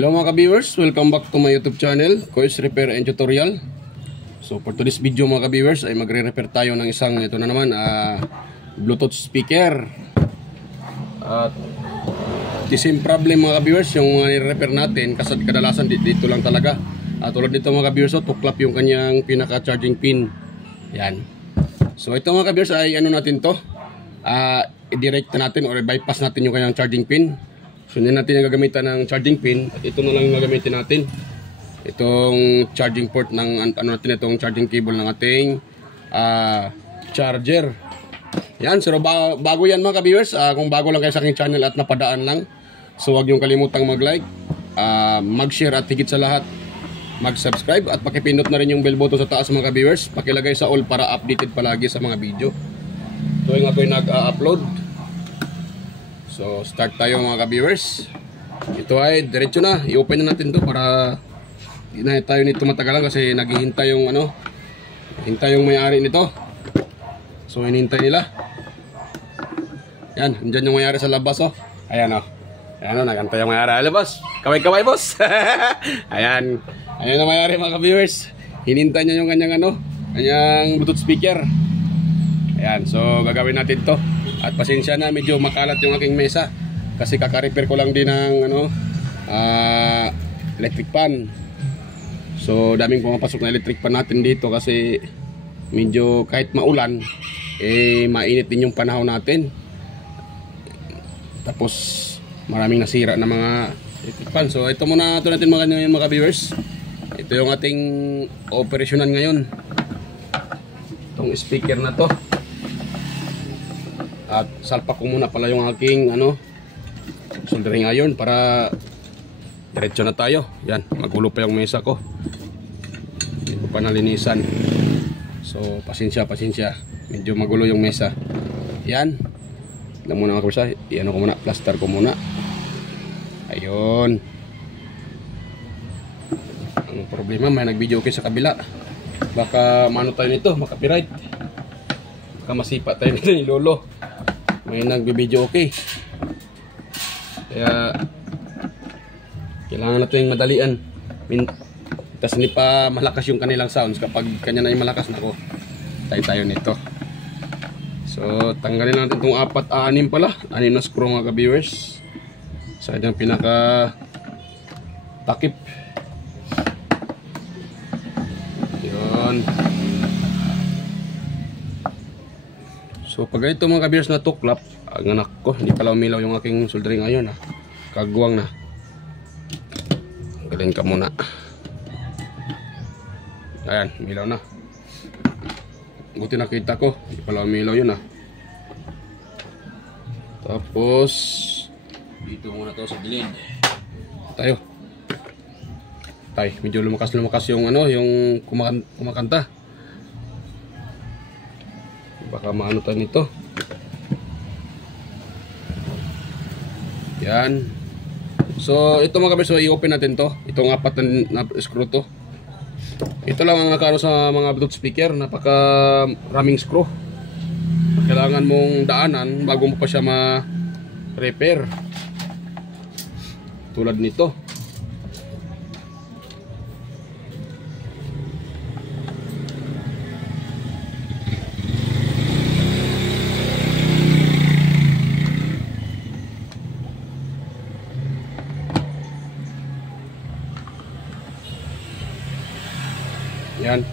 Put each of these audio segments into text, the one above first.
Hello mga ka-viewers, welcome back to my YouTube channel, Kois Repair and Tutorial. So for today's video mga ka-viewers ay magre-repair tayo ng isang ito na naman Bluetooth speaker. At the same problem mga ka-viewers, yung i-repair natin kasi kadalasan dito lang talaga. At tulad dito mga ka-viewers, tuklap yung kanyang pinaka-charging pin. Yan. So ito mga ka-viewers ay ano natin to, i-direct natin or bypass natin yung kanyang charging pin. So hindi natin yung gagamitan ng charging pin at ito na lang yung gagamitin natin. Itong charging port ng ano natin, itong charging cable ng ating charger. Yan, so bago yan mga ka-viewers, kung bago lang kayo sa aking channel at napadaan lang, so huwag yung kalimutang mag-like, mag-share at higit sa lahat mag-subscribe at pakipindot na rin yung bell button sa taas mga ka-viewers. Pakilagay sa all para updated palagi sa mga video. So yung ako'y nag-upload. So start tayo mga ka-viewers. Ito ay diretso na, i-open na natin to para hindi na tayo nito matagalan kasi naghihintay yung hintay yung may-ari nito. So hinihintay nila. Yan, andyan yung may-ari sa labas oh. Ayan oh. Ayan oh, nagantay yung may-ari. Alam boss, kaway-kaway boss. Ayan, ayan ang may-ari mga ka-viewers. Hinihintay niya yung kanyang kanyang Bluetooth speaker. Ayan, so gagawin natin to. At pasensya na, medyo makalat yung aking mesa kasi kaka-repair ko lang din ng electric pan. So daming pumapasok na electric pan natin dito kasi medyo kahit maulan mainit din yung panahon natin. Tapos maraming nasira na mga electric pan. So ito muna natin mga viewers. Ito yung ating operasyonan ngayon. Itong speaker na to. At salpak ko muna pala yung aking soldering iron para diretso na tayo. Yan, magulo pa yung mesa ko. Hindi ko pa nalinisan. So pasensya. Medyo magulo yung mesa. Yan. Alam muna mga kabisa, ko muna, plaster ko muna. Ayun. Ang problema, may nag-video okay sa kabila. Baka mano tayo nito, makapiright. Baka masipa tayo nito ni Lolo. May nagbi-video okay. Kaya kailangan natin madalian. Tapos hindi pa malakas yung kanilang sounds. Kapag kanya na yung malakas, nako, tayo nito. So tanggalin natin itong 6 pala. 6 na screw mga ka-viewers. Sa kanyang pinaka takip. Yun. So pag ito mga ka-viewers na tuklap, ang anak ko, hindi pala umilaw yung aking soldering iron kagwang na. Galing ka muna. Ayan, umilaw na. Buti nakita ko, hindi pala umilaw yun Tapos dito muna to sa gilid. Tayo. Medyo lumakas yung yung kumakanta. Baka maano tayo nito. Yan. So ito mga kabis, so i-open natin to. Itong 4 na screw to. Ito lang ang nakaano sa mga Bluetooth speaker. Napaka raming screw. Kailangan mong daanan bago mo pa siya ma-repair. Tulad nito. Yan.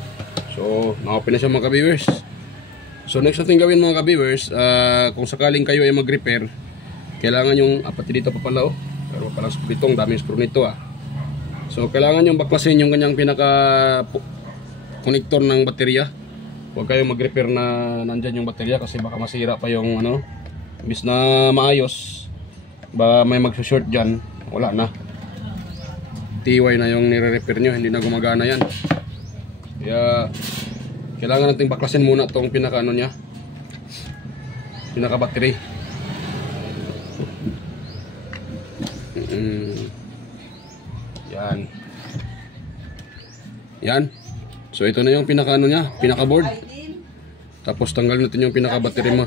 So, na-open na siya mga ka-viewers. So, next natin gawin mga ka-viewers, kung sakaling kayo ay mag-repair, kailangan yung, pati dito pa pala pero palang screw itong, daming screw nito So, kailangan yung baklasin yung kanyang pinaka-connector ng baterya. Huwag kayo mag-repair na nandyan yung baterya kasi baka masira pa yung imbis na maayos, ba may mag-short dyan, wala na. TY na yung nire-repair nyo, hindi na gumagana yan. Kaya kailangan nating baklasin muna itong pinaka niya, pinaka battery. Yan. So ito na yung pinaka niya, pinaka board. Tapos tanggalin natin yung pinaka battery mo.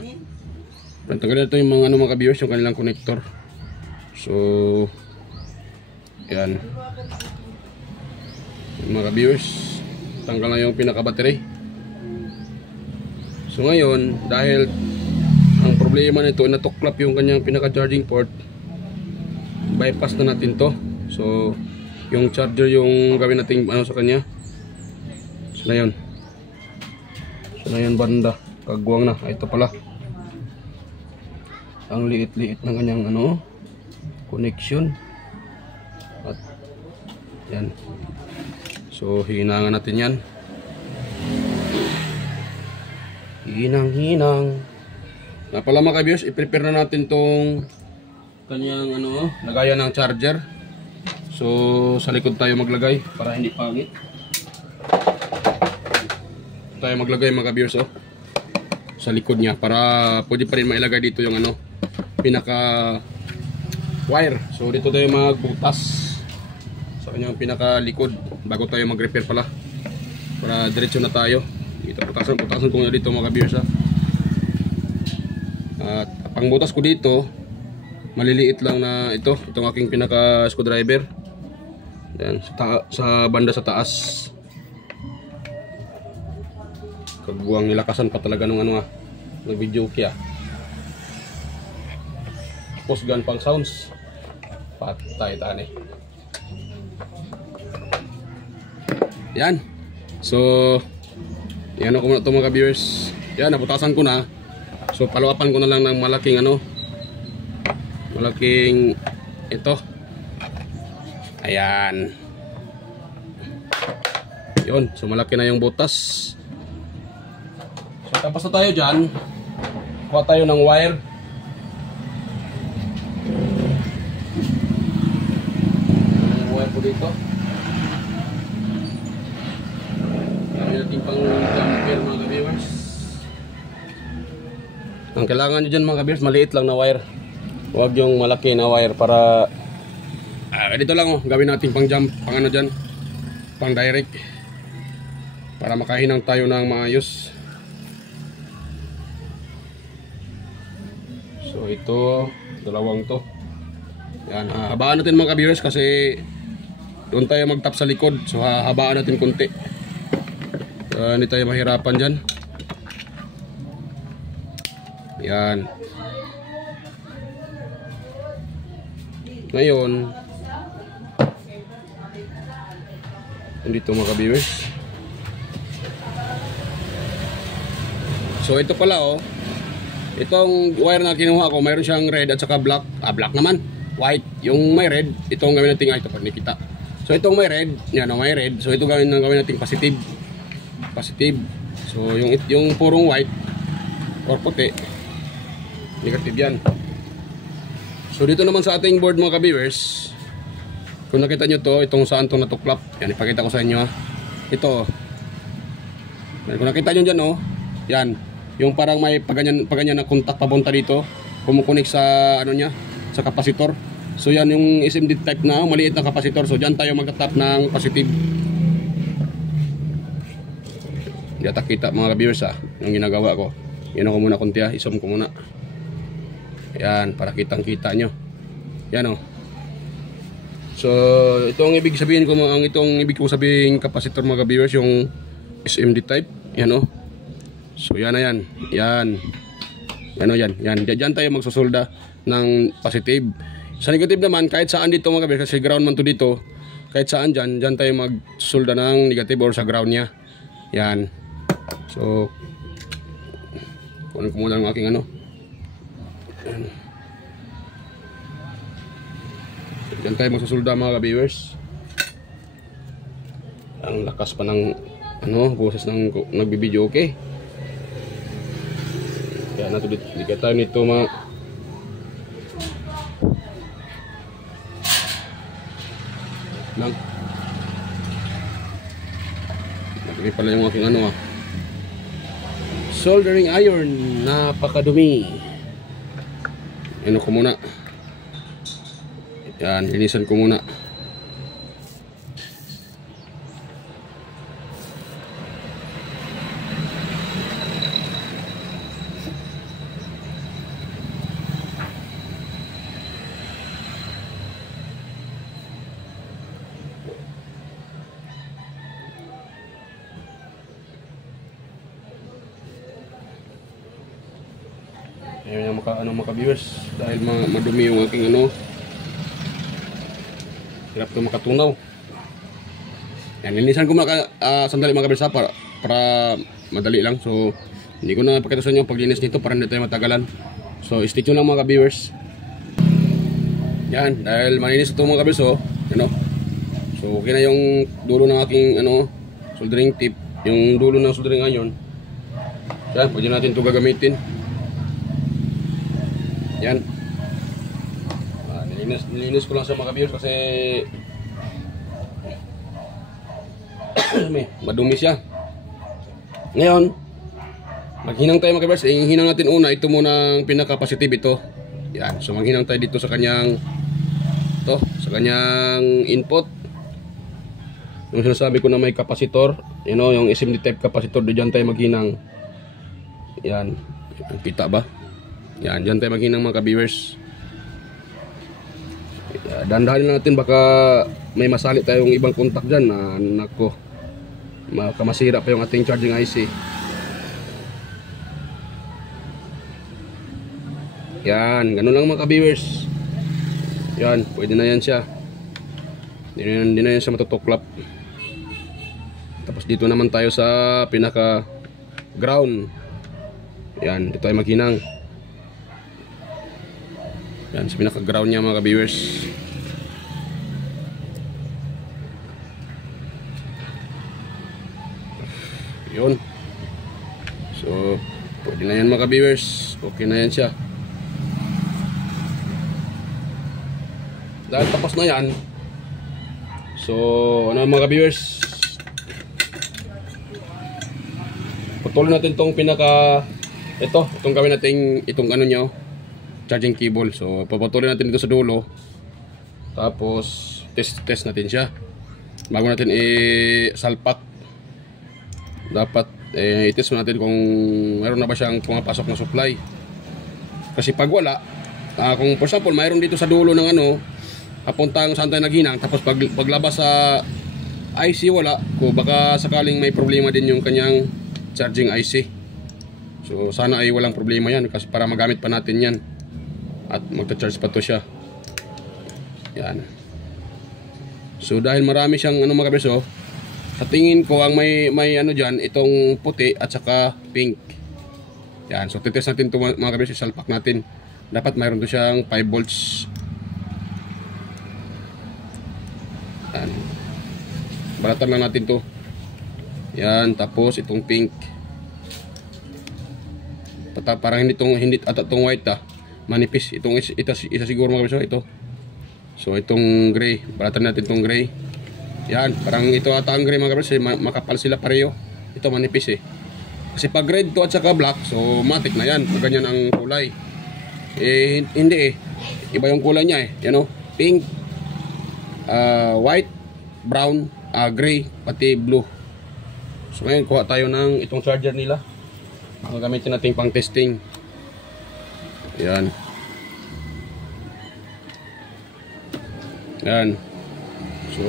Tanggalin natin yung mga mga viewers, yung kanilang connector. So Yan. Mga viewers, tanggal na yung pinaka battery. So ngayon, dahil ang problema nito natuklap yung kanyang pinaka charging port, bypass na natin to. So yung charger yung gawin natin ano sa kanya. So na yun. So na yun banda. Kagwang na. Ito pala. Ang liit-liit ng kanyang ano, connection. At yan. So hinangan natin yan. Hinang-hinang. Na pala mga viewers, i-prepare na natin tong kanyang ano, lagayan ng charger. So sa likod tayo maglagay para hindi pangit. Tayo maglagay mga viewers oh, sa likod niya para pwede pa rin mailagay dito yung ano, pinaka wire. So dito tayo magbutas sa kanyang pinaka likod bago tayo mag-repair pala. Para diretso na tayo. Dito putasan ko na dito mga viewers ha. At pangbutas ko dito maliliit lang na itong aking pinaka screwdriver. Yan, sa banda sa taas. Kagbuang nilakasan pa talaga nung ano ng video kaya. Post gun pang sounds. Patay tani. Yan. So, yan ako muna ito mga viewers. Yan, nabutasan ko na. So, paluapan ko na lang ng malaking ano. Malaking ito. Ayan. Yun. So malaki na yung butas. So tapos na tayo dyan. Kuha tayo ng wire. Ang wire po dito. Kami natin pang jumper mga viewers. Ang kailangan nyo dyan mga viewers, maliit lang na wire. Huwag yung malaki na wire para dito lang oh, gawin natin pang jump, pang ano dyan, pang direct para makahinang tayo ng maayos. So ito, dalawang to. Yan, habaan natin mga viewers kasi doon tayo mag-tap sa likod. So habaan natin konti. Hindi tayo mahirapan dyan. Yan. Ngayon dito mga viewers. So ito pala oh. Itong wire na kinuha ko, mayroon siyang red at saka black. Black naman. White. Yung may red, itong gawin natin ito pag nakita. So itong may red, yan oh, may red. So ito gawin natin positive. Positive. So yung purong white or puti, negative yan. So dito naman sa ating board mga viewers, kung nakita nyo to, itong saan to natuklap, yan ipakita ko sa inyo ha. Ito, kung nakita nyo dyan oh, yan, yung parang may paganyan na contact papunta dito, kumukunik sa ano niya, sa kapasitor. So yan yung SMD type na maliit na kapasitor. So dyan tayo magtatap ng positive. Hindi ata kita mga viewers ha, yung ginagawa ko. Yan ako muna konti ha, isom ko muna. Yan, para kitang kita nyo. Yan oh. So, itong ibig sabihin ko, itong sabihin kapasitor mga viewers, yung SMD type, yan oh. So, yan na yan. Yan. Yan oh, yan. Yan. Diyan tayo magsusulda ng positive. Sa negative naman, kahit saan dito mga viewers, kasi ground man to dito, kahit saan dyan tayo magsusulda ng negative or sa ground nya. Yan. So, kunin ko muna ang aking ano. Yan. Diyan tayo magsusulda mga viewers. Ang lakas pa ng ano, boses ng nagbibideo, okay? Kaya nato dikatan nito mga nang Lagi pala yung aking ano soldering iron, napakadumi. Ano ko muna. Yan, linisan ko muna. Ayaw niya maka viewers dahil madumi yung aking ano. Hirap ito makatunaw. Yan, linisan ko sandali mga viewers para madali lang. So hindi ko na pakita sa inyo paglinis nito para hindi tayo matagalan. So stay tuned lang mga viewers. Yan, dahil malinis ito mga viewers, so okay na yung dulo ng aking soldering tip, yung dulo ng soldering iron. Yan, pwede natin ito gagamitin. Yan. Nilinis ko lang sa mga viewers kasi madumi siya. Ngayon, maghinang tayo mga viewers. Hinang natin una, ito muna ang pinaka-positive ito. Yan, so maghinang tayo dito sa kanyang input. Yung sinasabi ko na may kapasitor, yung SMD type kapasitor, diyan tayo maghinang. Yan, kita ba? Yan, diyan tayo maghinang mga ka-viewers. Dandahan natin, baka may masali tayong ibang kontak dyan na nako, masira pa yung ating charging IC. Yan, ganun lang mga ka-viewers. Yan, pwede na yan siya. Hindi na yan siya matutuklap. Tapos dito naman tayo sa pinaka ground. Yan, dito tayo maghinang. Yan, sa pinaka ground niya mga ka-viewers. Yun. So pwede na yan mga ka-viewers. Okay na yan siya. Dahil tapos na yan, so mga viewers, putulin natin itong itong gawin natin itong charging cable. So paputulin natin dito sa dulo, tapos test natin siya bago natin salpak. Dapat i-test natin kung mayroon na ba siyang pumapasok na supply, kasi pag wala, kung for example mayroon dito sa dulo ng papuntang saan tayo naghinang, tapos paglabas sa IC wala, baka sakaling may problema din yung kanyang charging IC. So sana ay walang problema yan, kasi para magamit pa natin yan at magta-charge pa to siya. Yan. So dahil marami siyang mga beso, sa tingin ko ang may dyan, itong puti at saka pink. Yan, so titest natin ito mga beso, salpak natin. Dapat mayroon to siyang 5 volts. Yan. Balatan lang natin to. Yan, tapos itong pink. Parang hindi atong white manipis. Isa siguro mga kabisyo, ito. So itong gray, balatan natin itong gray. Yan, parang ito ata ang gray mga kabisyo, makapal sila pareho. Ito manipis Kasi pag red to at saka black, so matik na yan. Pag ganyan ang kulay. Hindi iba yung kulay niya pink, white, brown, gray, pati blue. So ngayon kuha tayo ng itong charger nila. Gagamitin natin pang testing. Yan. Yan. So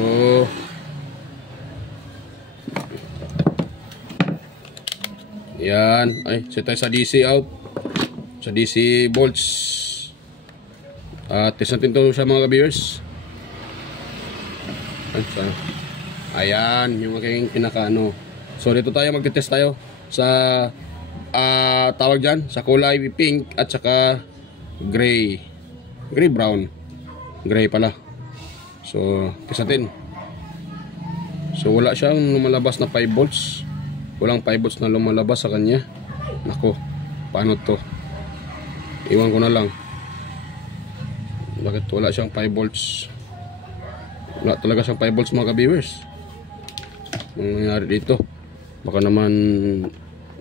yan, set tayo sa DC out, sa DC volts. Test natin ito sa mga viewers. Ayan, yung aking pinaka So dito tayo magte-test tayo sa tawag dyan, sa kulay pink at saka gray brown, gray pala. So test natin. So wala siyang lumalabas na 5 volts. Walang 5 volts na lumalabas sa kanya. Nako, paano to? Iwan ko na lang. Bakit wala siyang 5 volts? Wala talaga siyang 5 volts mga ka-viewers. Ang nangyari dito, baka naman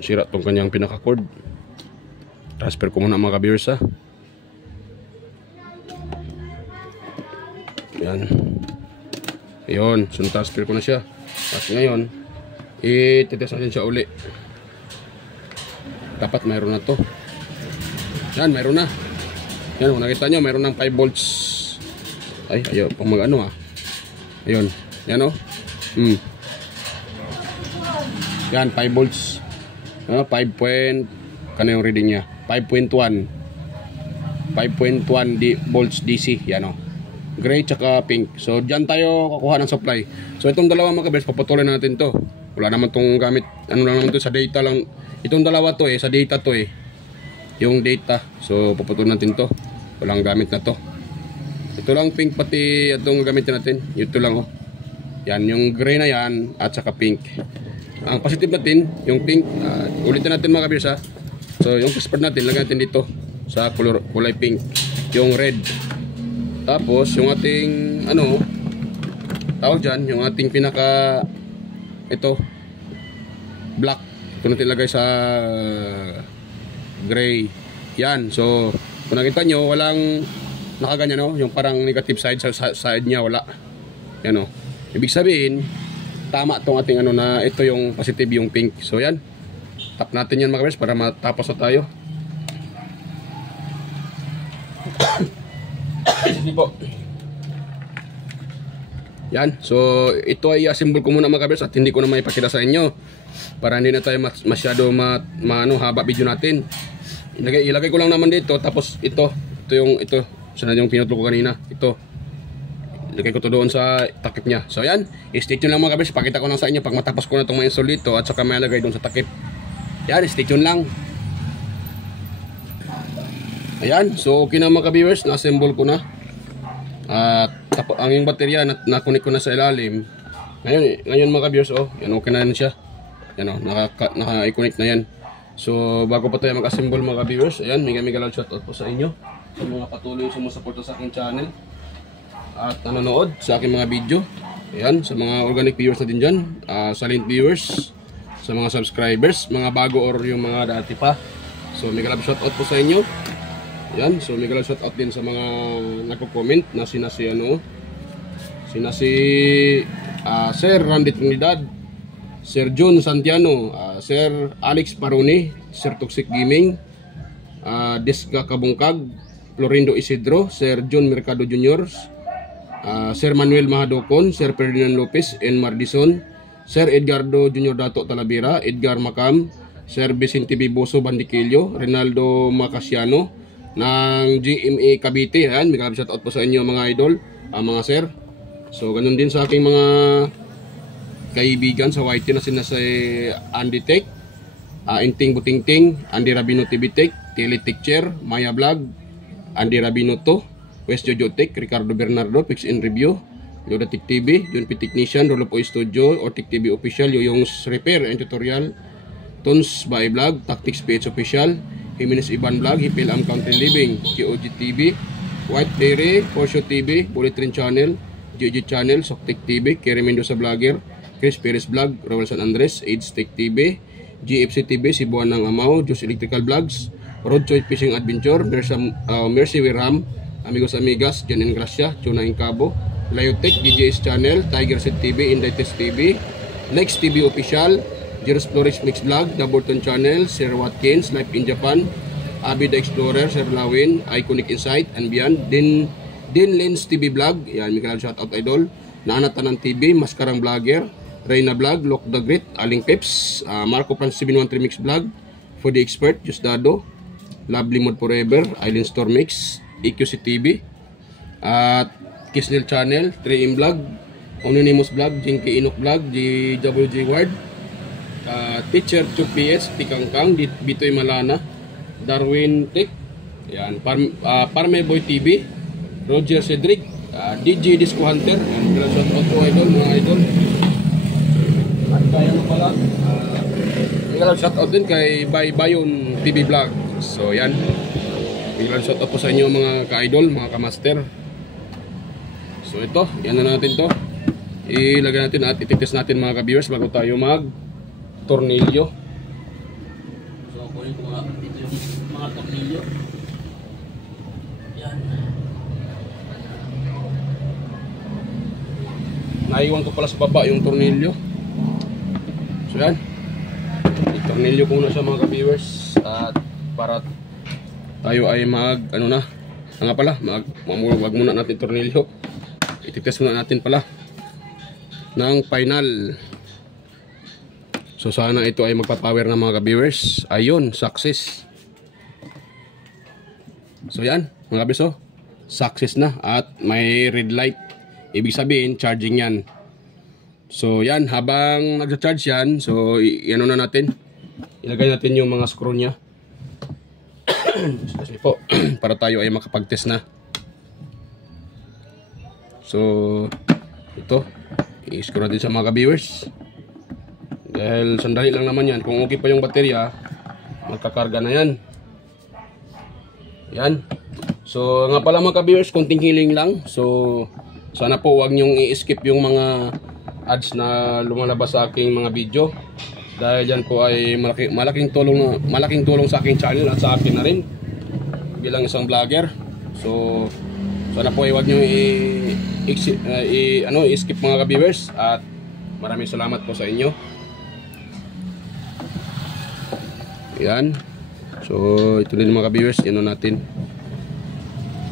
sira tong kanyang pinaka-cord. Transfer ko muna mga ka-viewers Yan. Ayun, so transfer ko na siya. At ngayon, i-test natin siya uli. Dapat mayroon na to. Yan, mayroon na. Yan, kung nakita nyo, mayroon ng 5 volts. Ay, ayaw pang ayun, yan Yan, 5 volts. 5 point, kano yung reading niya? 5.1. 5.1 volts DC. Yan o. Gray tsaka pink. So dyan tayo kukuha ng supply. So itong dalawa mga kabiyers, papatuloy natin to. Wala naman tong gamit. Ano lang naman to, sa data lang. Itong dalawa to sa data to yung data. So papatuloy natin to. Walang gamit na to. Ito lang pink, pati itong gamitin natin. Ito lang Yan, yung gray na yan at saka pink. Ang positive natin, yung pink, ulitin natin mga kabiyers So yung testpad natin, lagyan natin dito sa kulay pink. Yung red. Tapos yung ating tawag dyan, yung ating pinaka black, ito natin ilagay sa gray. Yan, so kung nakita nyo, walang nakaganyan yung parang negative side sa side nya, wala. Yan ibig sabihin tama tong ating na ito yung positive, yung pink. So yan, tap natin yan mga kabiyers para matapos na tayo. Sige po. Yan, so ito ay assemble ko muna mga kabiyers at hindi ko na maipakita sa inyo para hindi na tayo masyado haba video natin. Ilagay ko lang naman dito, tapos ito sana yung pinutlo ko kanina, ito ilagay ko to doon sa takip niya. So yan, stay tuned lang mga kabiyers, pakita ko lang sa inyo pag matapos ko na itong ma-install dito at saka may lagay doon sa takip. Yan, stay tuned lang. Ayan, so okay na mga kabiyers, na-assemble ko na. At ang yung baterya na-connect ko na sa ilalim. Ngayon mga kabiyers, yan, okay na yan siya. Yan naka-connect na yan. So bago pa tayo mag-assemble mga kabiyers, ayan, mega loud shoutout po sa inyo, sa mga patuloy sumusuporta sa aking channel at nanonood sa aking mga video. Ayan, sa mga organic viewers natin dyan, silent viewers, sa mga subscribers, mga bago or yung mga dati pa. So mega love shoutout po sa inyo. Yan, so mega shoutout din sa mga nagko-comment na sina si Sir Randy Trinidad, Sir John Santiano, Sir Alex Paroni, Sir Toxic Gaming, Deska Kabungkag, Florindo Isidro, Sir John Mercado Jr., Sir Manuel Mahadokon, Sir Ferdinand Lopez and Mardison, Sir Edgardo Jr. Dato Talavera, Edgar Macam, Sir Vicente Biboso Bandiquillo, Rinaldo Macasiano ng GMA Cavite. Yan, may shoutout po sa inyo mga idol, mga sir. So ganun din sa aking mga kaibigan sa YT na sina si Andy Tech, Inting Butingting, Andy Rabino TV Tech, Tele Chair, Maya Vlog, Andy Rabino to, West Jojo Tech, Ricardo Bernardo, Fix and Review, Yoda Tech TV, John P Technician, Rolo Po Studio, Ortic TV Official, Yoyong's Repair and Tutorial, Tons by Vlog, Tactics PH Official, Jimenez Iban Vlog, Hipil Am Country Living, GOG TV, White Terry, Porsche TV, Bullet Train Channel, GG Channel, Soktek TV, Kerry Mendoza Vlogger, Chris Perez Vlog, Raul San Andres, AIDS Tech TV, GFC TV, Sibuan ng Amaw, Juice Electrical Vlogs, Road Choice Fishing Adventure, Mercy Wiram, Amigos Amigas, Jan and Gracia, Tuna in Cabo, Liotech, DJS Channel, Tiger Set TV, Indites TV, Lex TV Official, Jeros Flores Mix Vlog, Daborton Channel, Sir Watkins, Life in Japan, Abi the Explorer, Sir Lawin, Iconic Insight and Beyond, Din Lens TV Vlog, yan, may shoutout idol, Naanatanan TV, Maskarang Vlogger, Reyna Vlog, Lock the Great, Aling Peps, Marco Francis 713 Mix Vlog, For the Expert, Just Dado, Lovely Mood Forever, Island Store Mix, EQC TV, at Kisnel Channel, 3M Vlog, Anonymous Vlog, Jinky Inok Vlog, GWG Ward, Teacher 2PS, Tikangkang, Bitoy Malana, Darwin Tech, yan, Parme Boy TV, Roger Cedric, DJ Disco Hunter, and shoutout po idol, mga idol. At kaya mo pala, shoutout din kay Bayon TV Vlog. So yan, shoutout po sa inyo mga ka-idol, mga ka-master. So ito, yan na natin to. Ilagay natin at ititest natin mga ka-viewers bago tayo mag-tornilyo. So kunin ko dito yung mga tornilyo. Yan. Naiwan ko pala sa baba yung tornilyo. So yan, i-tornilyo ko na siya mga ka-viewers. At para tayo ay wag muna natin tornilyo. Ititest muna natin pala ng final. So sana ito ay magpa-power ng mga ka-viewers. Ayun, success. So yan, mga kabiyers, oh, success na at may red light. Ibig sabihin, charging yan. So yan, habang nagcha-charge yan, so ano na natin, ilagay natin yung mga screw nya. Excuse me po, para tayo ay makapag-test na. So ito, i-screw natin sa mga ka-viewers. Dahil sandali lang naman yan. Kung okay pa yung baterya, magkakarga na yan. Yan. So nga pala mga ka-viewers, konting healing lang. So sana po huwag nyong i-skip yung mga ads na lumalabas sa aking mga video. Dahil yan po ay malaking tulong sa aking channel at sa akin na rin bilang isang vlogger. So sana po ay huwag nyo i-skip mga ka-viewers. At maraming salamat po sa inyo. Yan. So ito din mga ka-viewers, ano natin.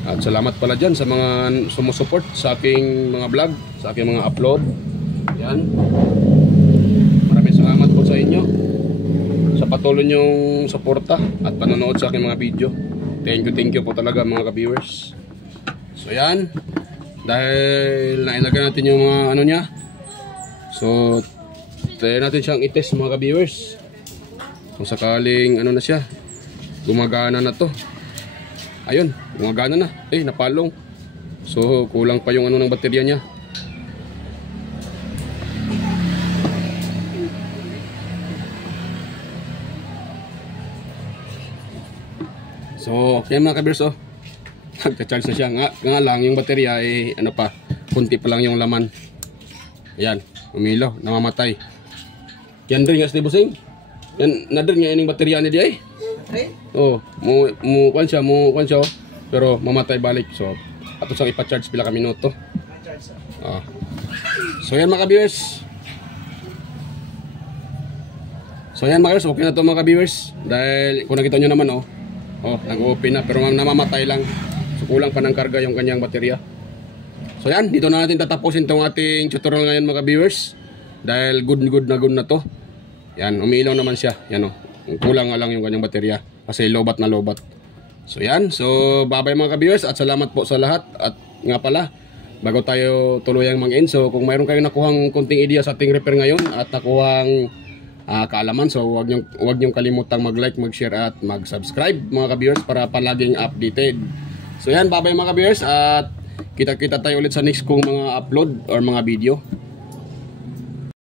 At salamat pala dyan sa mga sumusupport sa aking mga vlog, sa aking mga upload. Yan. Maraming salamat po sa inyo sa patuloy nyong suporta at panonood sa aking mga video. Thank you po talaga mga ka-viewers. So yan. Dahil nainagan natin yung mga ano niya. So try natin siyang i-test mga ka-viewers. Kung sakaling ano na siya, gumagana na to. Ayun, gumagana na. Napalong. So kulang pa yung ano ng baterya niya. So okay mga ka-viewers, oh, nagka-charge na siya. Nga lang yung baterya ano pa, kunti pa lang yung laman. Ayan, umilaw, namamatay. Yan rin nga si Busing. Yan, nadir nga yung baterya ni Diay. Oh, kuan siya, oh, pero mamatay balik. So ato sang ipa-charge pila ka minuto. So yan mga ka-viewers. So yan mga ka-viewers, okay na to mga ka-viewers. Dahil kung nakita nyo naman, nag-open na pero namamatay lang. So kulang pa ng karga yung kanyang baterya. So yan, dito na natin tatapusin tong ating tutorial ngayon mga viewers. Dahil good na to. Yan, umiilaw naman siya. Yan, kulang nga lang yung kanyang baterya kasi lobat na lobat. So yan, so bye-bye mga viewers at salamat po sa lahat. At nga pala, bago tayo tuluyang mag-end, so kung mayroon kayong nakuhang konting idea sa ating repair ngayon at nakuhang kaalaman, so huwag niyong kalimutang mag-like, mag-share at mag-subscribe mga ka-viewers para palaging updated. So yan, bye-bye mga ka-viewers at kita-kita tayo ulit sa next kong mga upload or mga video.